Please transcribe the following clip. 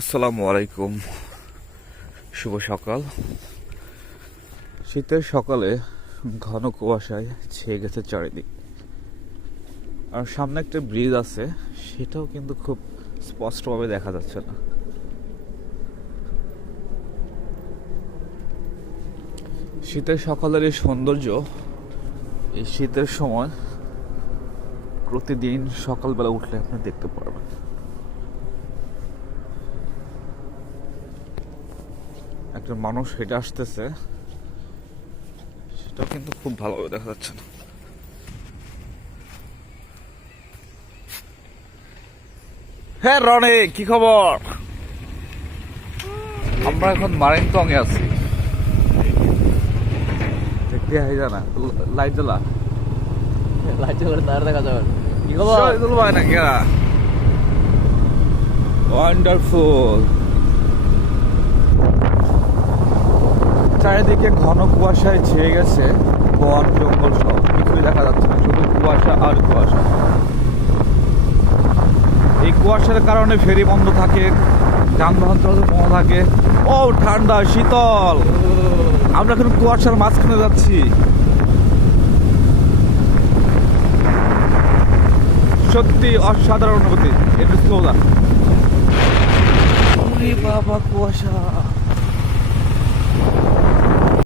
আসসালামু আলাইকুম। শুভ সকাল। শীতের সকালে ঘন কুয়াশায় ছেয়ে গেছে চারিদিক। আর সামনে একটা ব্রিজ আছে, সেটাও কিন্তু খুব স্পষ্টভাবে দেখা যাচ্ছে না। শীতের সকালের এই সৌন্দর্য, এই শীতের সময় প্রতিদিন সকালবেলা উঠলে আপনি দেখতে পারবেন। একজন মানুষ হেঁটে আসতেছে। সেটাও কিন্তু খুব ভালোভাবে দেখা যাচ্ছে না। হ্যাঁ রনে কি খবর? আমরা এখন মারিংটং এ আছি। দেখতে হাই জানা লাইট জ্বলা। লাইট করে তার দেখা যাবে। কি খবর? ভাই না কেরা ওয়ান্ডারফুল চারিদিকে ঘন কুয়াশায় ছেয়ে গেছে বন, জঙ্গল সব। কিছুই দেখা যাচ্ছে না, শুধু কুয়াশা আর কুয়াশা। এই কুয়াশার কারণে ফেরি বন্ধ থাকে, যানবাহন চলাচল বন্ধ থাকে। ও, ঠান্ডা, শীতল। আমরা এখন কুয়াশার মাঝখানে যাচ্ছি। সত্যি অসাধারণ অনুভূতি। এটা স্লোদা বাবা, কুয়াশা।